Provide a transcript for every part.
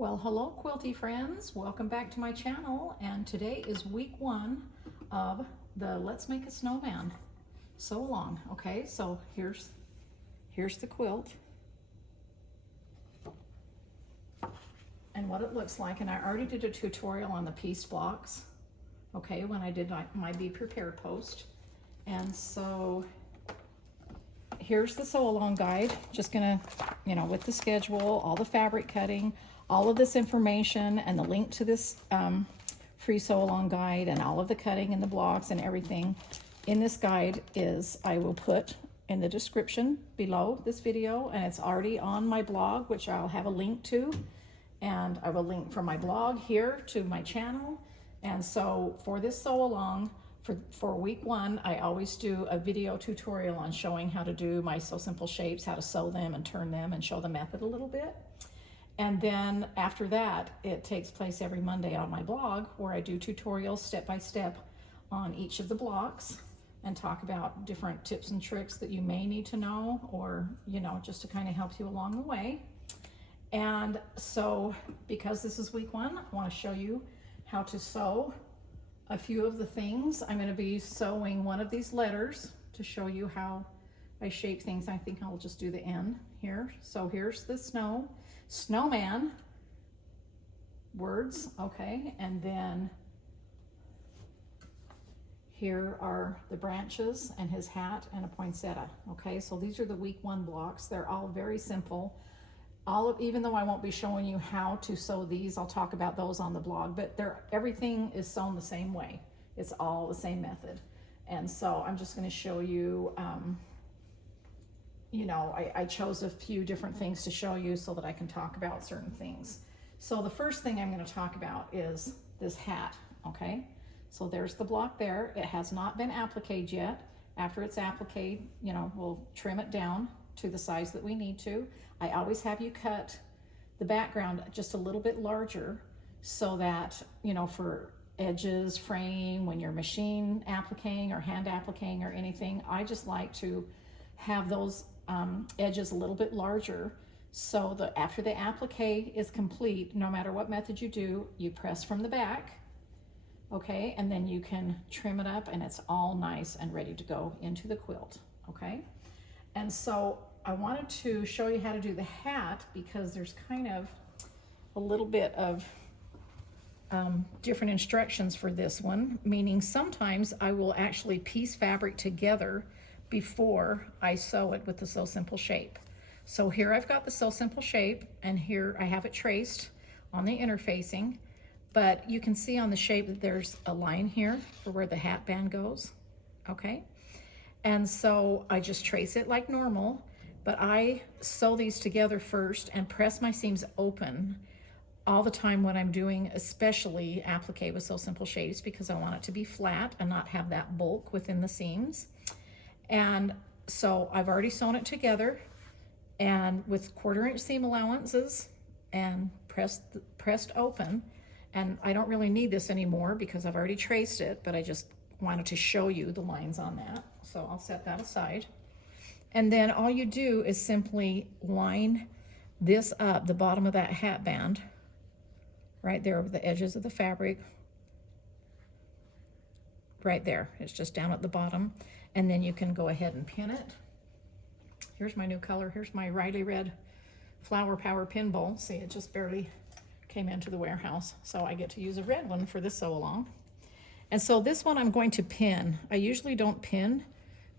Well, hello Quilty friends, welcome back to my channel, and today is week 1 of the Let's Make a Snowman sew along. Okay, so here's the quilt and what it looks like, and I already did a tutorial on the piece blocks, okay, when I did my Be Prepared post. And so here's the sew along guide, just gonna, with the schedule, all the fabric cutting, all of this information, and the link to this free sew along guide, and all of the cutting and the blocks and everything in this guide I will put in the description below this video, and it's already on my blog, which I'll have a link to, and I will link from my blog here to my channel. And so for this sew along, for week 1, I always do a video tutorial on showing how to do my Sew Simple shapes, how to sew them and turn them and show the method a little bit. And then after that, it takes place every Monday on my blog, where I do tutorials step by step on each of the blocks and talk about different tips and tricks that you may need to know, or just to kind of help you along the way. And so because this is week 1, I want to show you how to sew a few of the things. I'm going to be sewing one of these letters to show you how I shape things. I think I'll just do the N here. So here's the snowman words, okay, and then here are the branches and his hat and a poinsettia. Okay, so these are the week 1 blocks. They're all very simple. Even though I won't be showing you how to sew these, I'll talk about those on the blog, but everything is sewn the same way. It's all the same method. And so I'm just going to show you, I chose a few different things to show you so that I can talk about certain things. So the first thing I'm going to talk about is this hat, okay? So there's the block there. It has not been appliqued yet. After it's appliqued, we'll trim it down to the size that we need to. I always have you cut the background just a little bit larger so that, for edges, frame, when you're machine appliquing or hand appliquing or anything, I just like to have those edges a little bit larger, so that after the applique is complete, no matter what method you do, you press from the back, okay, and then you can trim it up and it's all nice and ready to go into the quilt, okay? And so I wanted to show you how to do the hat because there's kind of a little bit of different instructions for this one, meaning sometimes I will actually piece fabric together before I sew it with the Sew Simple shape. So here I've got the Sew Simple shape, and here I have it traced on the interfacing, but you can see on the shape that there's a line here for where the hat band goes, okay? And so I just trace it like normal, but I sew these together first and press my seams open all the time when I'm doing, especially applique with Sew Simple shapes, because I want it to be flat and not have that bulk within the seams. And so I've already sewn it together and with 1/4 inch seam allowances and pressed open. And I don't really need this anymore because I've already traced it, but I just wanted to show you the lines on that. So I'll set that aside. And then all you do is simply line this up, the bottom of that hat band, right there over the edges of the fabric. Right there, it's just down at the bottom. And then you can go ahead and pin it. Here's my new color. Here's my Riley Red Flower Power pin bowl. See, it just barely came into the warehouse. So I get to use a red one for this sew along. And so this one I'm going to pin. I usually don't pin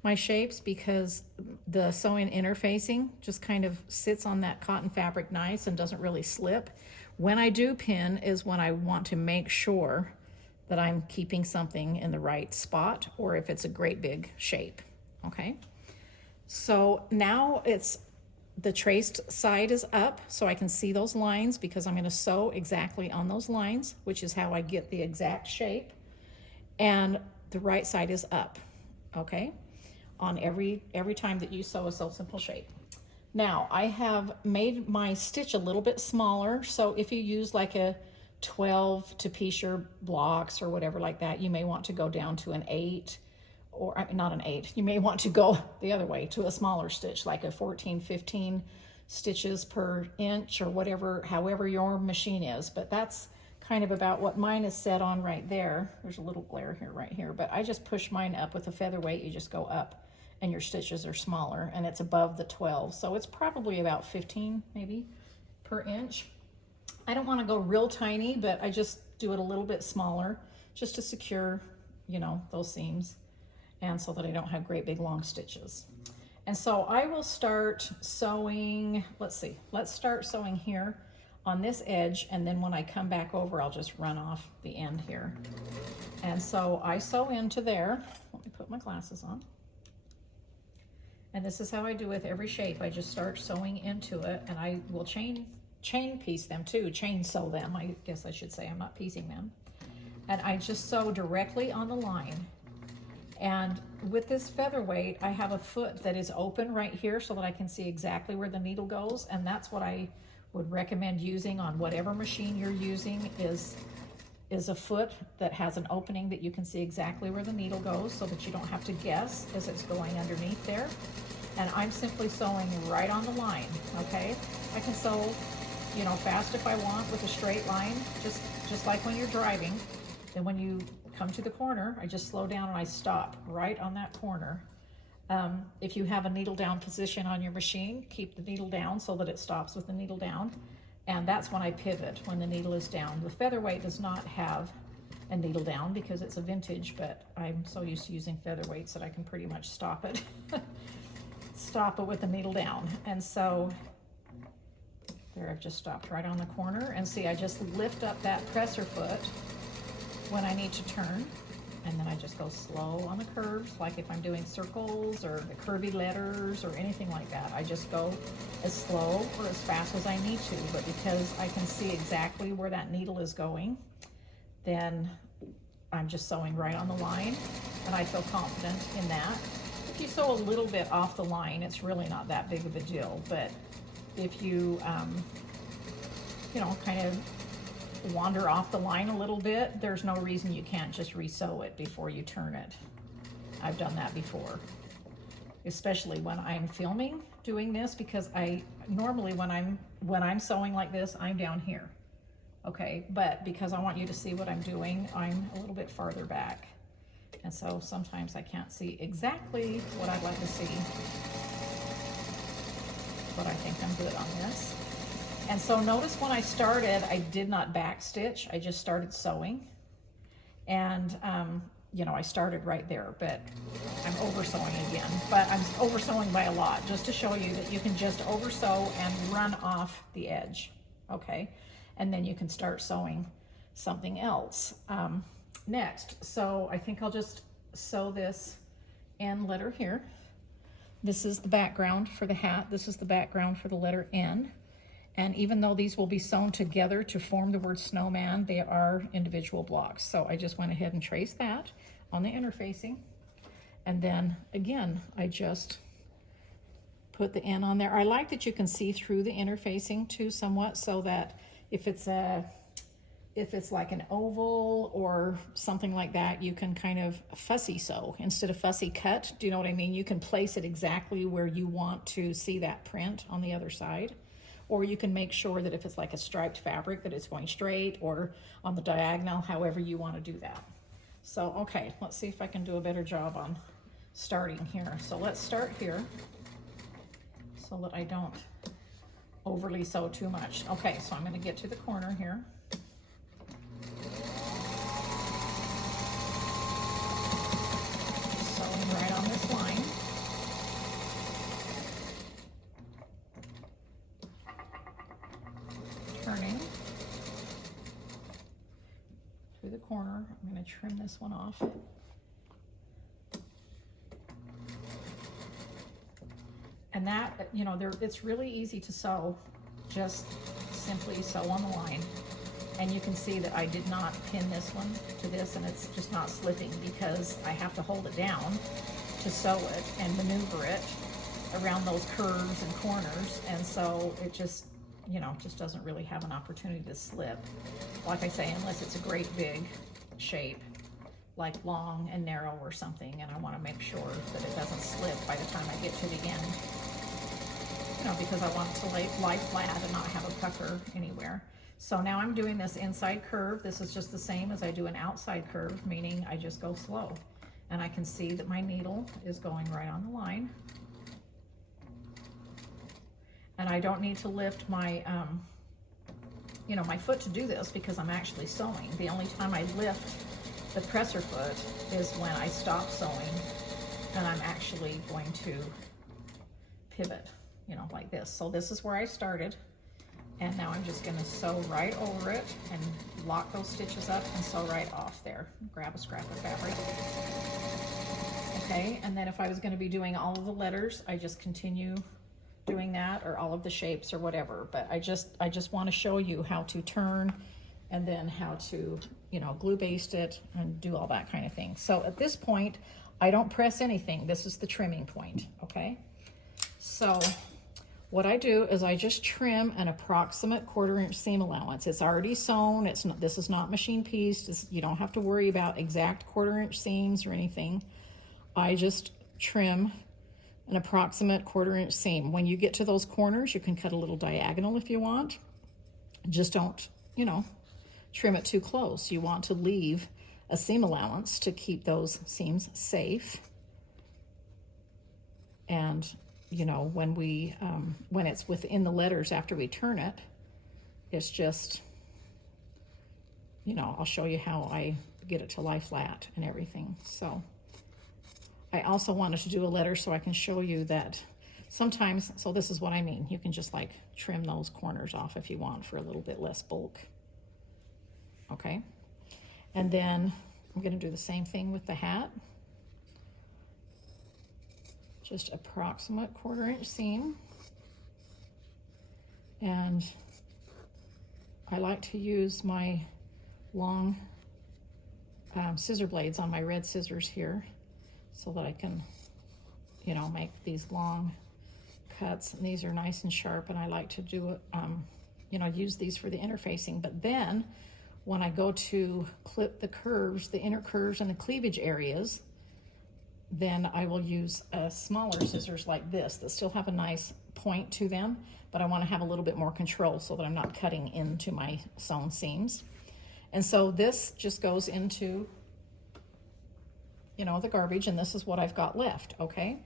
my shapes because the sewing interfacing just kind of sits on that cotton fabric nice and doesn't really slip. When I do pin is when I want to make sure that I'm keeping something in the right spot, or if it's a great big shape, okay? So now the traced side is up, so I can see those lines because I'm gonna sew exactly on those lines, which is how I get the exact shape. And the right side is up, okay? On every time that you sew a Sew Simple shape. Now, I have made my stitch a little bit smaller, so if you use like a 12 to piece your blocks or whatever like that, you may want to go down to an 8, or not an 8, you may want to go the other way to a smaller stitch, like a 14, 15 stitches per inch or whatever, however your machine is, but that's kind of about what mine is set on right there. There's a little glare here, right here, but I just push mine up with a featherweight. You just go up and your stitches are smaller, and it's above the 12. So it's probably about 15 maybe per inch. I don't want to go real tiny, but I just do it a little bit smaller just to secure, you know, those seams, and so that I don't have great big long stitches. And so I will start sewing, let's see, let's start sewing here on this edge, and then when I come back over, I'll just run off the end here. And so I sew into there. Let me put my glasses on. And this is how I do with every shape. I just start sewing into it, and I will chain piece them too, chain sew them, I guess I should say. I'm not piecing them. And I just sew directly on the line. And with this featherweight, I have a foot that is open right here so that I can see exactly where the needle goes, and that's what I would recommend using on whatever machine you're using, is a foot that has an opening that you can see exactly where the needle goes, so that you don't have to guess as it's going underneath there. And I'm simply sewing right on the line, okay? I can sew, you know, fast if I want with a straight line, just like when you're driving. Then when you come to the corner, I just slow down and I stop right on that corner. If you have a needle down position on your machine, keep the needle down so that it stops with the needle down. And that's when I pivot, when the needle is down. The featherweight does not have a needle down because it's a vintage, but I'm so used to using featherweights that I can pretty much stop it. Stop it with the needle down. And so there, I've just stopped right on the corner. And see, I just lift up that presser foot when I need to turn. And then I just go slow on the curves, like if I'm doing circles or the curvy letters or anything like that. I just go as slow or as fast as I need to, but because I can see exactly where that needle is going, then I'm just sewing right on the line, and I feel confident in that. If you sew a little bit off the line, it's really not that big of a deal, but if you, you know, kind of wander off the line a little bit, there's no reason you can't just re-sew it before you turn it. I've done that before, especially when I'm filming doing this, because I normally when I'm sewing like this, I'm down here, okay, but because I want you to see what I'm doing, I'm a little bit farther back, and so sometimes I can't see exactly what I'd like to see, but I think I'm good on this. And so notice when I started, I did not back stitch. I just started sewing. And, you know, I started right there, but I'm over sewing again. But I'm over sewing by a lot, just to show you that you can just over sew and run off the edge, okay? And then you can start sewing something else. Next, so I think I'll just sew this N letter here. This is the background for the hat. This is the background for the letter N. And even though these will be sewn together to form the word snowman, they are individual blocks. So I just went ahead and traced that on the interfacing. And then again, I just put the N on there. I like that you can see through the interfacing too somewhat, so that if it's like an oval or something like that, you can kind of fussy sew instead of fussy cut. Do you know what I mean? You can place it exactly where you want to see that print on the other side. Or you can make sure that if it's like a striped fabric that it's going straight, or on the diagonal, however you want to do that. So, okay, let's see if I can do a better job on starting here. So let's start here so that I don't overly sew too much. Okay, so I'm going to get to the corner here. Sewing right on this line. Turning through the corner. I'm going to trim this one off. And that, you know, it's really easy to sew. Just simply sew on the line. And you can see that I did not pin this one to this, and it's just not slipping because I have to hold it down to sew it and maneuver it around those curves and corners. And so it just, you know, just doesn't really have an opportunity to slip. Like I say, unless it's a great big shape, like long and narrow or something, and I want to make sure that it doesn't slip by the time I get to the end. you know, because I want it to lie flat and not have a pucker anywhere. So now I'm doing this inside curve. This is just the same as I do an outside curve, meaning I just go slow. And I can see that my needle is going right on the line. And I don't need to lift my, you know, my foot to do this because I'm actually sewing. The only time I lift the presser foot is when I stop sewing and I'm actually going to pivot, you know, like this. So this is where I started. And now I'm just gonna sew right over it and lock those stitches up and sew right off there. Grab a scrap of fabric. Okay, and then if I was gonna be doing all of the letters, I just continue doing that, or all of the shapes or whatever. But I just wanna show you how to turn and then how to, you know, glue baste it and do all that kind of thing. So at this point, I don't press anything. This is the trimming point, okay? So what I do is I just trim an approximate 1/4 inch seam allowance. It's already sewn. It's not, this is not machine pieced. You don't have to worry about exact 1/4 inch seams or anything. I just trim an approximate 1/4 inch seam. When you get to those corners, you can cut a little diagonal if you want. Just don't, you know, trim it too close. You want to leave a seam allowance to keep those seams safe. And you know, when we, when it's within the letters after we turn it, it's just, you know, I'll show you how I get it to lie flat and everything. So I also wanted to do a letter so I can show you that sometimes, so this is what I mean. You can just like trim those corners off if you want for a little bit less bulk. Okay. And then I'm gonna do the same thing with the hat. Just approximate 1/4 inch seam. And I like to use my long scissor blades on my red scissors here so that I can, you know, make these long cuts. And these are nice and sharp, and I like to do it, you know, use these for the interfacing. But then when I go to clip the curves, the inner curves and the cleavage areas, then I will use smaller scissors like this that still have a nice point to them, but I want to have a little bit more control so that I'm not cutting into my sewn seams. And so this just goes into, you know, the garbage, and this is what I've got left, okay?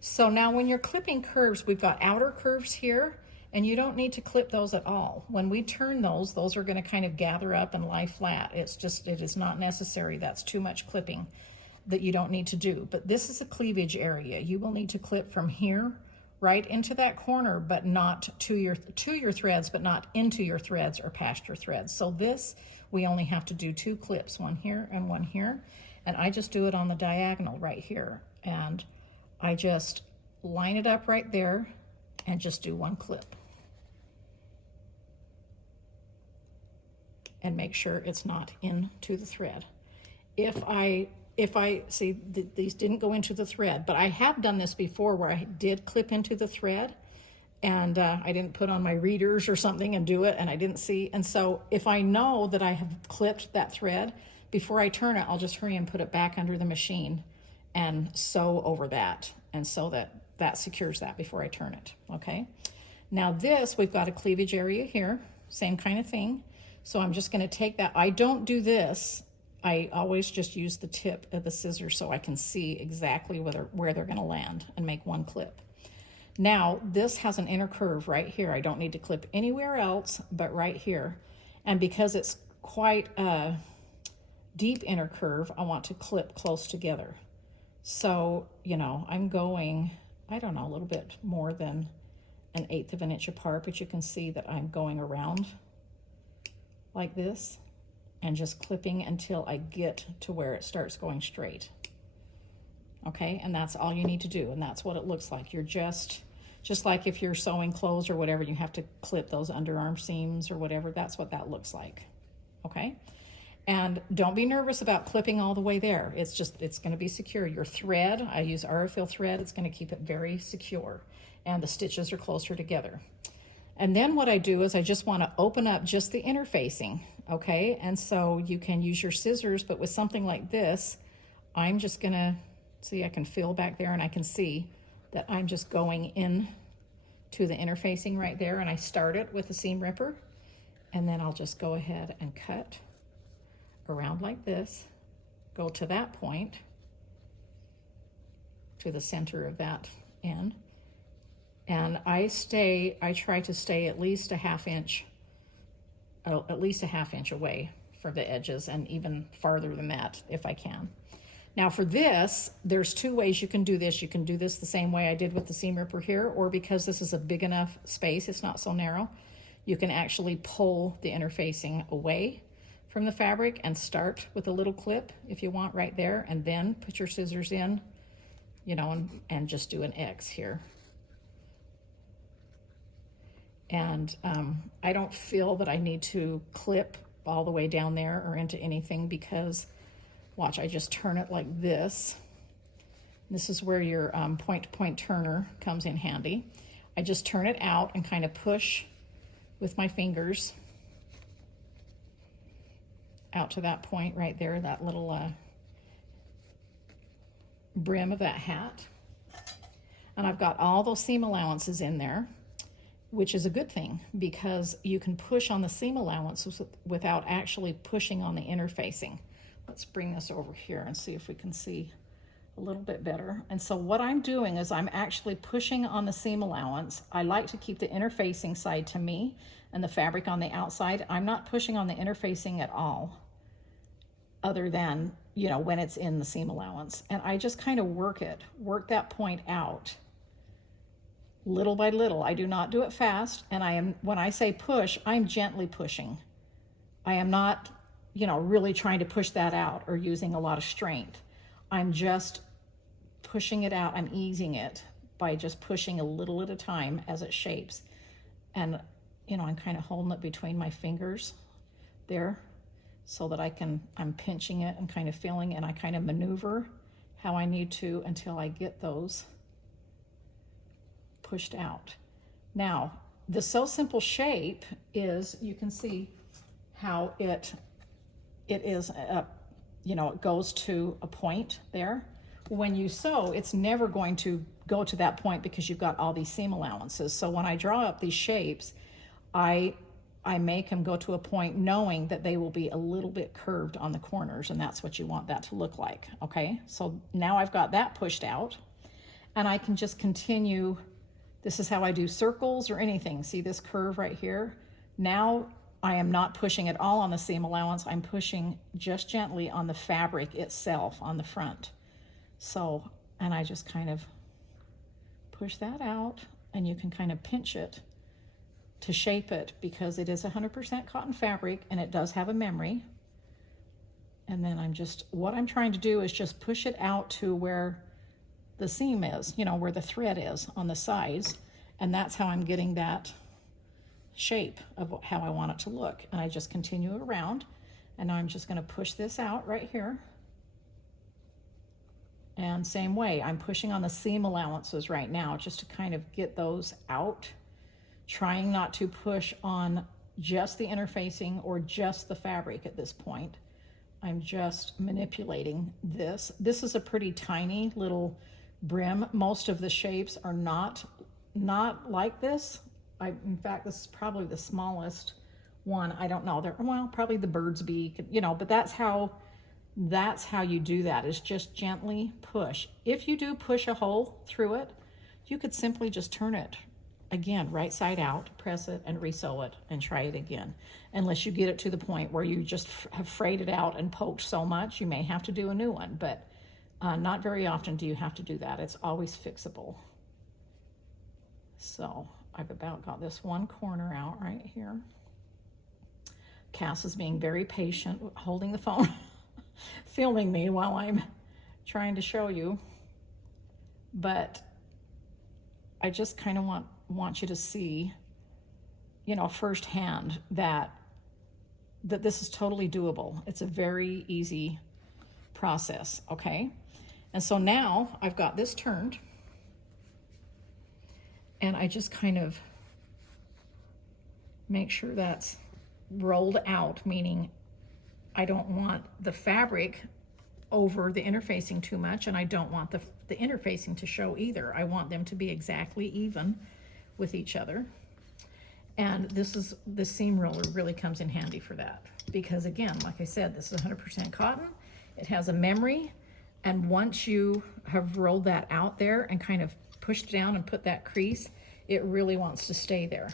So now when you're clipping curves, we've got outer curves here, and you don't need to clip those at all. When we turn those are going to kind of gather up and lie flat. It's just, it is not necessary. That's too much clipping that you don't need to do. But this is a cleavage area. You will need to clip from here right into that corner, but not to your threads, but not into your threads or past your threads. So this, we only have to do 2 clips, one here and one here. And I just do it on the diagonal right here. And I just line it up right there and just do 1 clip. And make sure it's not into the thread. If I see these didn't go into the thread, but I have done this before where I did clip into the thread, and I didn't put on my readers or something and do it, and I didn't see. And so if I know that I have clipped that thread, before I turn it, I'll just hurry and put it back under the machine and sew over that, and so that secures that before I turn it, okay? Now this, we've got a cleavage area here, same kind of thing. So I'm just gonna take that. I don't do this. I always just use the tip of the scissors so I can see exactly where they're gonna land and make 1 clip. Now, this has an inner curve right here. I don't need to clip anywhere else but right here. And because it's quite a deep inner curve, I want to clip close together. So, you know, I'm going, I don't know, a little bit more than 1/8 of an inch apart, but you can see that I'm going around like this and just clipping until I get to where it starts going straight. Okay, and that's all you need to do, and that's what it looks like. You're just like if you're sewing clothes or whatever, you have to clip those underarm seams or whatever, that's what that looks like, okay? And don't be nervous about clipping all the way there. It's just, it's gonna be secure. Your thread, I use Aurifil thread, it's gonna keep it very secure, and the stitches are closer together. And then what I do is I just wanna open up just the interfacing, okay? And so you can use your scissors, but with something like this, I'm just gonna, see, I can feel back there and I can see that I'm just going in to the interfacing right there, and I start it with the seam ripper, and then I'll just go ahead and cut around like this, go to that point, to the center of that end, and I try to stay at least a half inch away from the edges, and even farther than that if I can. Now for this, there's two ways you can do this. You can do this the same way I did with the seam ripper here, or because this is a big enough space, it's not so narrow, you can actually pull the interfacing away from the fabric and start with a little clip if you want right there, and then put your scissors in, you know, and just do an X here. And I don't feel that I need to clip all the way down there or into anything, because watch, I just turn it like this. This is where your point-to-point turner comes in handy. I just turn it out and kind of push with my fingers out to that point right there, that little brim of that hat. And I've got all those seam allowances in there, which is a good thing, because you can push on the seam allowances without actually pushing on the interfacing. Let's bring this over here and see if we can see a little bit better. And so what I'm doing is I'm actually pushing on the seam allowance. I like to keep the interfacing side to me and the fabric on the outside. I'm not pushing on the interfacing at all, other than, you know, when it's in the seam allowance. And I just kind of work that point out little by little. I do not do it fast, and when I say push, I'm gently pushing. I am not, you know, really trying to push that out or using a lot of strength. I'm just pushing it out. I'm easing it by just pushing a little at a time as it shapes. And, you know, I'm kind of holding it between my fingers there so that I'm pinching it and kind of feeling, and I kind of maneuver how I need to until I get those pushed out. Now, the So Simple shape is, you can see how it is, you know, it goes to a point there. When you sew, it's never going to go to that point because you've got all these seam allowances. So when I draw up these shapes, I make them go to a point knowing that they will be a little bit curved on the corners, and that's what you want that to look like, okay? So now I've got that pushed out, and I can just continue. This is how I do circles or anything. See this curve right here? Now I am not pushing at all on the seam allowance. I'm pushing just gently on the fabric itself on the front. So, and I just kind of push that out, and you can kind of pinch it to shape it, because it is 100% cotton fabric and it does have a memory. And then what I'm trying to do is just push it out to where the seam is, you know, where the thread is on the sides, and that's how I'm getting that shape of how I want it to look. And I just continue around, and now I'm just going to push this out right here. And same way, I'm pushing on the seam allowances right now just to kind of get those out, trying not to push on just the interfacing or just the fabric at this point. I'm just manipulating this. This is a pretty tiny little brim. Most of the shapes are not like this. In fact, this is probably the smallest one. I don't know. Well, probably the bird's beak, you know, but that's how you do that, is just gently push. If you do push a hole through it, you could simply just turn it again, right side out, press it and resew it and try it again. Unless you get it to the point where you just have frayed it out and poked so much, you may have to do a new one, but not very often do you have to do that. It's always fixable. So I've about got this one corner out right here. Cass is being very patient, holding the phone, filming me while I'm trying to show you. But I just kind of want you to see, you know, firsthand that this is totally doable. It's a very easy process, okay? And so now I've got this turned, and I just kind of make sure that's rolled out, meaning I don't want the fabric over the interfacing too much, and I don't want the interfacing to show either. I want them to be exactly even with each other. And the seam roller really comes in handy for that. Because again, like I said, this is 100% cotton. It has a memory. And once you have rolled that out there and kind of pushed down and put that crease, it really wants to stay there.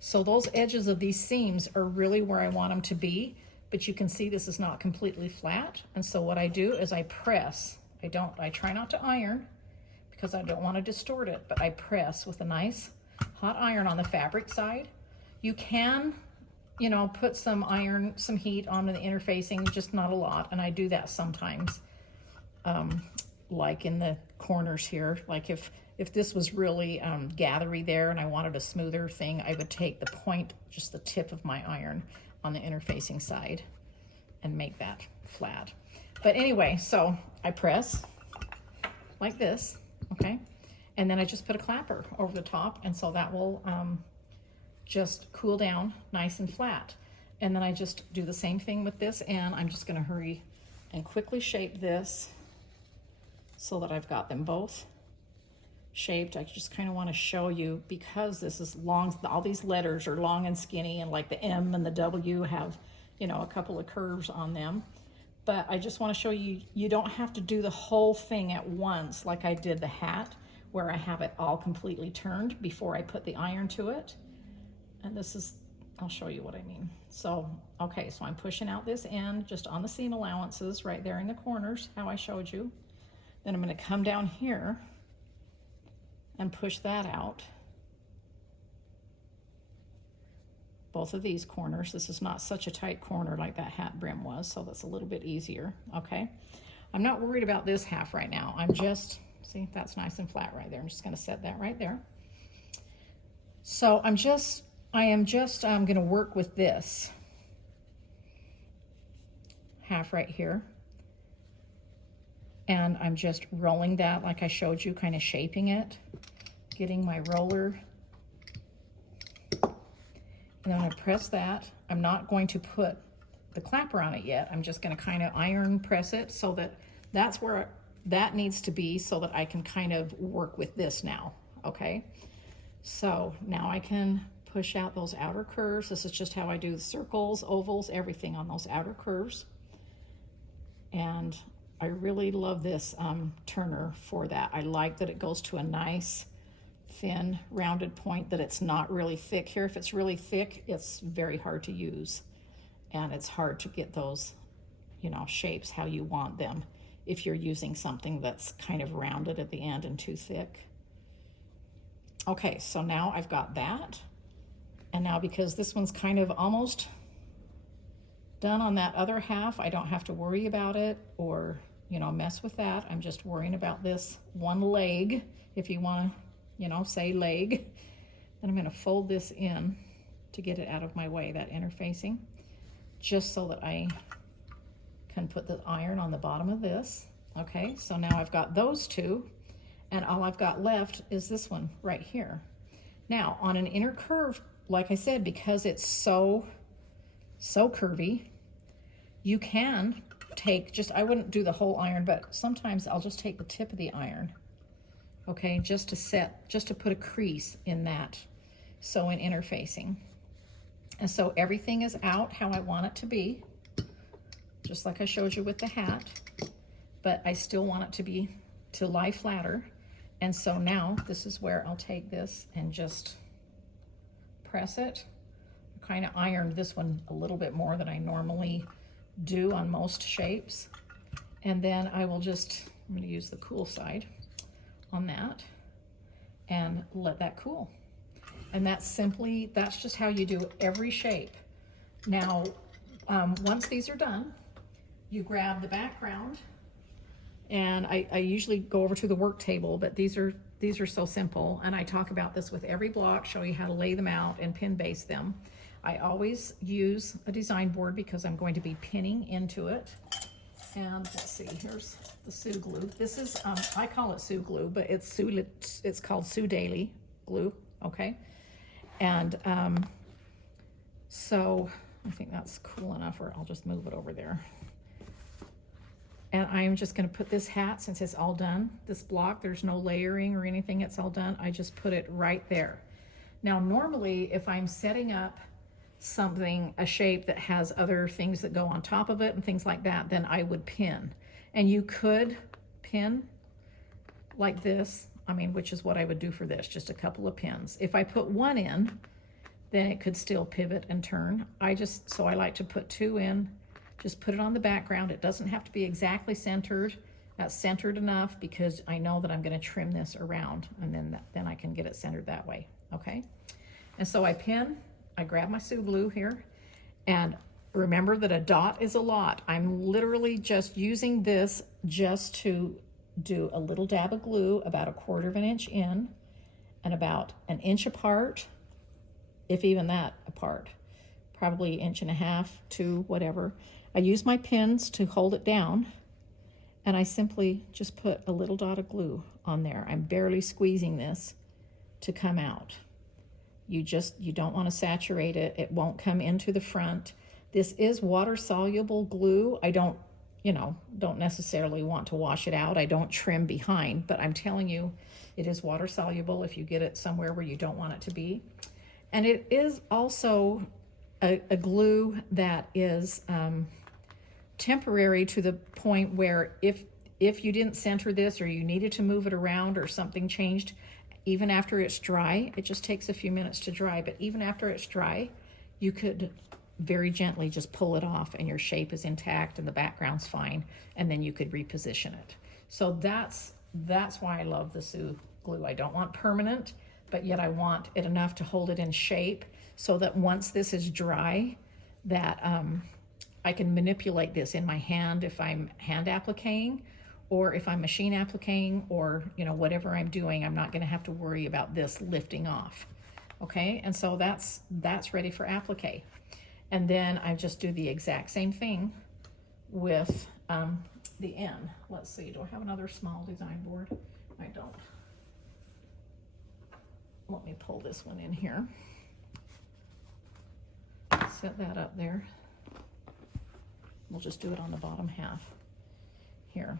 So those edges of these seams are really where I want them to be, but you can see this is not completely flat. And so what I do is I press. I try not to iron because I don't want to distort it, but I press with a nice hot iron on the fabric side. You can, you know, put some heat onto the interfacing, just not a lot. And I do that sometimes. Like in the corners here, like if this was really gathery there and I wanted a smoother thing, I would take the point, just the tip of my iron on the interfacing side and make that flat. But anyway, so I press like this, okay? And then I just put a clapper over the top, and so that will just cool down nice and flat. And then I just do the same thing with this, and I'm just gonna hurry and quickly shape this so that I've got them both shaped. I just kind of want to show you, because this is long, all these letters are long and skinny, and like the M and the W have, you know, a couple of curves on them. But I just want to show you, you don't have to do the whole thing at once like I did the hat, where I have it all completely turned before I put the iron to it. And this is, I'll show you what I mean. So, okay, so I'm pushing out this end just on the seam allowances right there in the corners, how I showed you. Then I'm going to come down here and push that out. Both of these corners. This is not such a tight corner like that hat brim was, so that's a little bit easier, okay? I'm not worried about this half right now. I'm just, see, that's nice and flat right there. I'm just going to set that right there. So I am just going to work with this half right here. And I'm just rolling that like I showed you, kind of shaping it, getting my roller. And then I'm going to press that. I'm not going to put the clapper on it yet. I'm just going to kind of iron press it so that that's where that needs to be, so that I can kind of work with this now, okay? So now I can push out those outer curves. This is just how I do the circles, ovals, everything on those outer curves. And I really love this turner for that. I like that it goes to a nice, thin, rounded point, that it's not really thick here. If it's really thick, it's very hard to use. And it's hard to get those, you know, shapes how you want them if you're using something that's kind of rounded at the end and too thick. Okay, so now I've got that. And now, because this one's kind of almost done on that other half, I don't have to worry about it or, you know, mess with that. I'm just worrying about this one leg, if you want to, you know, say leg. Then I'm going to fold this in to get it out of my way, that interfacing, just so that I can put the iron on the bottom of this. Okay, so now I've got those two, and all I've got left is this one right here. Now, on an inner curve, like I said, because it's so curvy, you can take just, I wouldn't do the whole iron, but sometimes I'll just take the tip of the iron, okay, just to put a crease in that sew-in interfacing. And so everything is out how I want it to be, just like I showed you with the hat, but I still want it to lie flatter. And so now this is where I'll take this and just press it. Kind of ironed this one a little bit more than I normally do on most shapes. And then I will just, I'm going to use the cool side on that and let that cool. And that's just how you do every shape. Now, once these are done, you grab the background, and I usually go over to the work table, but these are so simple, and I talk about this with every block, show you how to lay them out and pin base them. I always use a design board because I'm going to be pinning into it. And let's see, here's the Sue glue. This is, I call it Sue glue, but it's called Sue Daily glue, okay? And so I think that's cool enough, or I'll just move it over there. And I'm just going to put this hat, since it's all done, this block, there's no layering or anything, it's all done. I just put it right there. Now, normally, if I'm setting up something, a shape that has other things that go on top of it and things like that, then I would pin. And you could pin like this, I mean, which is what I would do for this, just a couple of pins. If I put one in, then it could still pivot and turn. So I like to put two in, just put it on the background. It doesn't have to be exactly centered. That's centered enough because I know that I'm gonna trim this around, and then I can get it centered that way, okay? And so I pin, I grab my Sue glue here, and remember that a dot is a lot. I'm literally just using this just to do a little dab of glue about 1/4 of an inch in and about an inch apart, if even that apart, probably 1.5 inches, 2, whatever. I use my pins to hold it down, and I simply just put a little dot of glue on there. I'm barely squeezing this to come out. You don't want to saturate it. It won't come into the front. This is water-soluble glue. I don't necessarily want to wash it out. I don't trim behind, but I'm telling you, it is water-soluble if you get it somewhere where you don't want it to be. And it is also a glue that is temporary to the point where if you didn't center this or you needed to move it around or something changed, even after it's dry, it just takes a few minutes to dry, but even after it's dry, you could very gently just pull it off and your shape is intact and the background's fine, and then you could reposition it. So that's why I love the Sue glue. I don't want permanent, but yet I want it enough to hold it in shape so that once this is dry, that I can manipulate this in my hand if I'm hand appliquing, or if I'm machine appliquing, or whatever I'm doing. I'm not going to have to worry about this lifting off. Okay, and so that's ready for applique. And then I just do the exact same thing with the end. Let's see, do I have another small design board? I don't. Let me pull this one in here. Set that up there. We'll just do it on the bottom half here.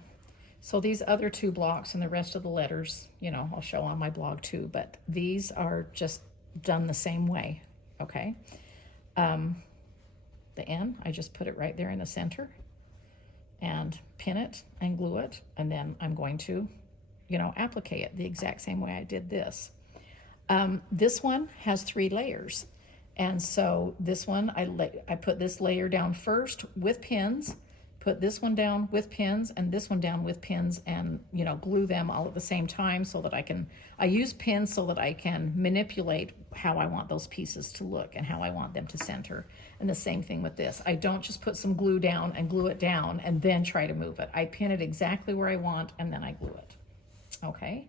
So these other 2 blocks and the rest of the letters, I'll show on my blog too, but these are just done the same way, okay? The N, I just put it right there in the center and pin it and glue it, and then I'm going to, applique it the exact same way I did this. This one has 3 layers, and so this one, I put this layer down first with pins, put this one down with pins and this one down with pins, and glue them all at the same time so that I use pins so that I can manipulate how I want those pieces to look and how I want them to center. And the same thing with this. I don't just put some glue down and glue it down and then try to move it. I pin it exactly where I want and then I glue it. Okay?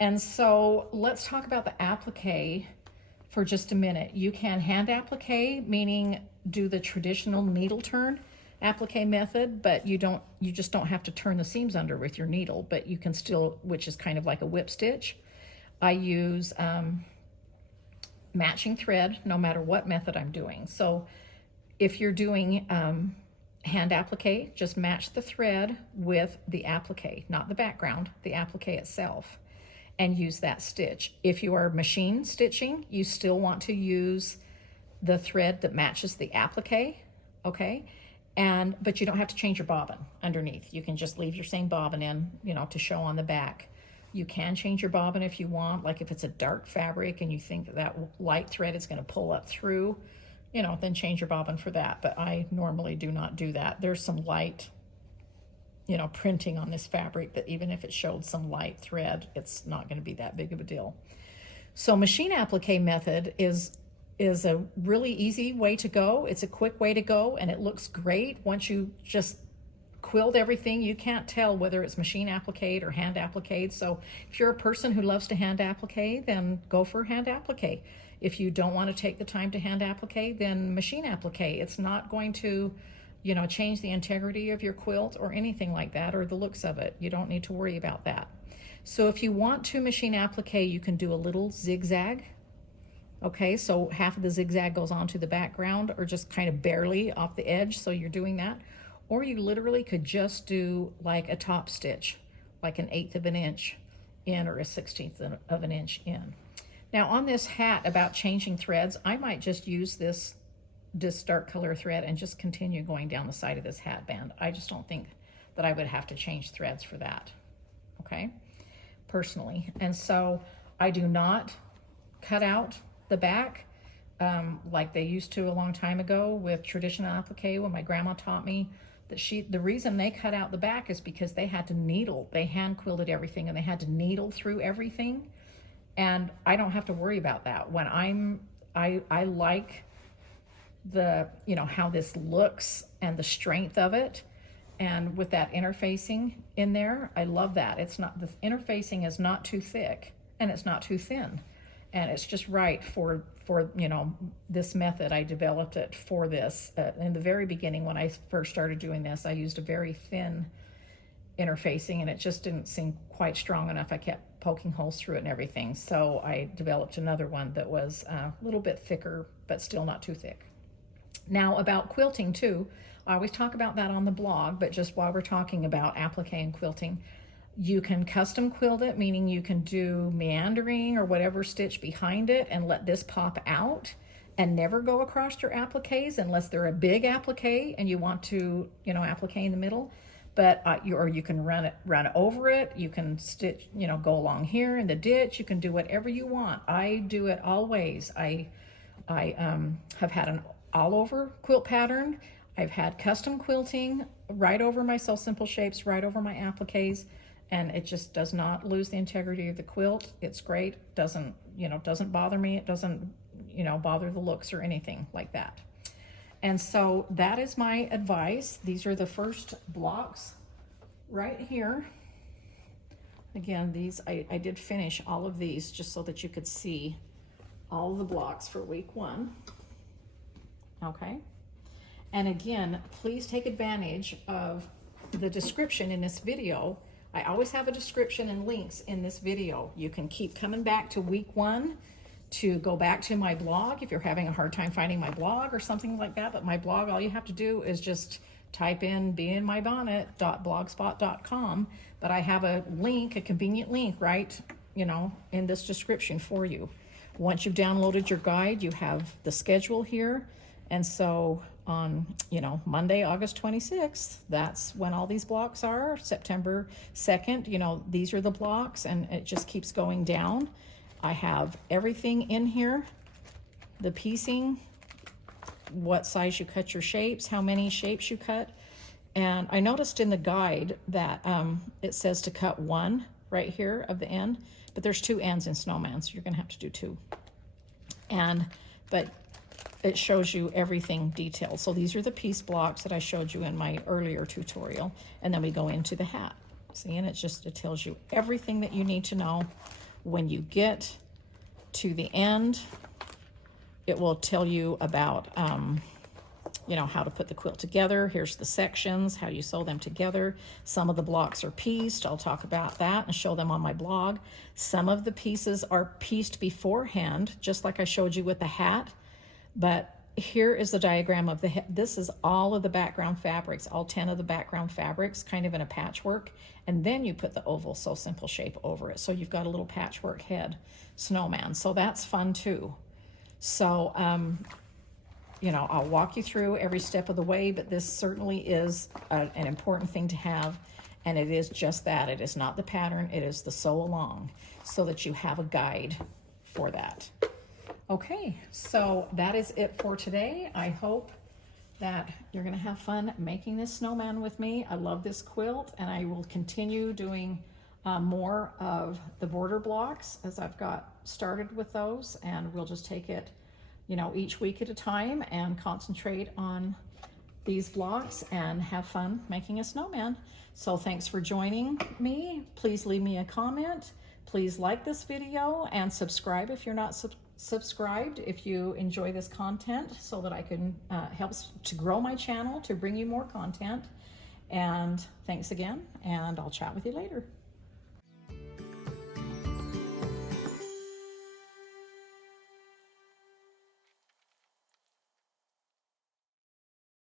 And so let's talk about the applique for just a minute. You can hand applique, meaning do the traditional needle turn applique method, but you just don't have to turn the seams under with your needle, but you can still, which is kind of like a whip stitch. I use matching thread no matter what method I'm doing. So if you're doing hand applique, just match the thread with the applique, not the background, the applique itself, and use that stitch. If you are machine stitching, you still want to use the thread that matches the applique, okay? But you don't have to change your bobbin underneath. You can just leave your same bobbin in, to show on the back. You can change your bobbin if you want, like if it's a dark fabric and you think that light thread is going to pull up through, then change your bobbin for that. But I normally do not do that. There's some light, printing on this fabric that even if it showed some light thread, it's not going to be that big of a deal. So machine applique method is a really easy way to go. It's a quick way to go, and it looks great. Once you just quilt everything, you can't tell whether it's machine appliqued or hand appliqued. So if you're a person who loves to hand applique, then go for hand applique. If you don't want to take the time to hand applique, then machine applique. It's not going to, change the integrity of your quilt or anything like that, or the looks of it. You don't need to worry about that. So if you want to machine applique, you can do a little zigzag. Okay, so half of the zigzag goes onto the background, or just kind of barely off the edge, so you're doing that. Or you literally could just do like a top stitch, like 1/8 of an inch in or 1/16 of an inch in. Now on this hat about changing threads, I might just use this dark color thread and just continue going down the side of this hat band. I just don't think that I would have to change threads for that, okay, personally. And so I do not cut out the back like they used to a long time ago with traditional applique when my grandma taught me that the reason they cut out the back is because they had to needle. They hand quilted everything and they had to needle through everything. And I don't have to worry about that. When I like the, you know, how this looks and the strength of it. And with that interfacing in there, I love that. It's not, the interfacing is not too thick and it's not too thin. And it's just right for you know, this method. I developed it for this. In the very beginning, when I first started doing this, I used a very thin interfacing and it just didn't seem quite strong enough. I kept poking holes through it and everything. So I developed another one that was a little bit thicker, but still not too thick. Now about quilting too, I always talk about that on the blog, but just while we're talking about applique and quilting, you can custom quilt it, meaning you can do meandering or whatever stitch behind it and let this pop out and never go across your appliques unless they're a big applique and you want to, you know, applique in the middle. But or you can run over it. You can stitch, you know, go along here in the ditch. You can do whatever you want. I do it always. I have had an all over quilt pattern. I've had custom quilting right over my Sew Simple Shapes, right over my appliques. And it just does not lose the integrity of the quilt. It's great. Doesn't, you know, doesn't bother me. It doesn't, you know, bother the looks or anything like that. And so that is my advice. These are the first blocks right here. Again, these, I did finish all of these just so that you could see all the blocks for week 1. Okay. And again, please take advantage of the description in this video. I always have a description and links in this video. You can keep coming back to week 1 to go back to my blog if you're having a hard time finding my blog or something like that. But my blog, all you have to do is just type in beinmybonnet.blogspot.com. But I have a link, a convenient link, right, you know, in this description for you. Once you've downloaded your guide, you have the schedule here. And so on, you know, Monday, August 26th, that's when all these blocks are. September 2nd, you know, these are the blocks, and it just keeps going down. I have everything in here, the piecing, what size you cut your shapes, how many shapes you cut. And I noticed in the guide that it says to cut 1 right here of the end, but there's 2 ends in Snowman, so you're gonna have to do 2. But it shows you everything detailed. So these are the piece blocks that I showed you in my earlier tutorial, and then we go into the hat. See, and it tells you everything that you need to know. When you get to the end, it will tell you about you know, how to put the quilt together. Here's the sections, how you sew them together. Some of the blocks are pieced. I'll talk about that and show them on my blog. Some of the pieces are pieced beforehand, just like I showed you with the hat. But here is the diagram of the head. This is all of the background fabrics, all 10 of the background fabrics, kind of in a patchwork. And then you put the oval Sew Simple shape over it. So you've got a little patchwork head snowman. So that's fun too. So, you know, I'll walk you through every step of the way, but this certainly is an important thing to have. And it is just that. It is not the pattern. It is the sew along, so that you have a guide for that. Okay, so that is it for today. I hope that you're gonna have fun making this snowman with me. I love this quilt, and I will continue doing more of the border blocks as I've got started with those, and we'll just take it, you know, each week at a time and concentrate on these blocks and have fun making a snowman. So thanks for joining me. Please leave me a comment. Please like this video and subscribe if you're not subscribed if you enjoy this content, so that I can help to grow my channel, to bring you more content. And thanks again, and I'll chat with you later.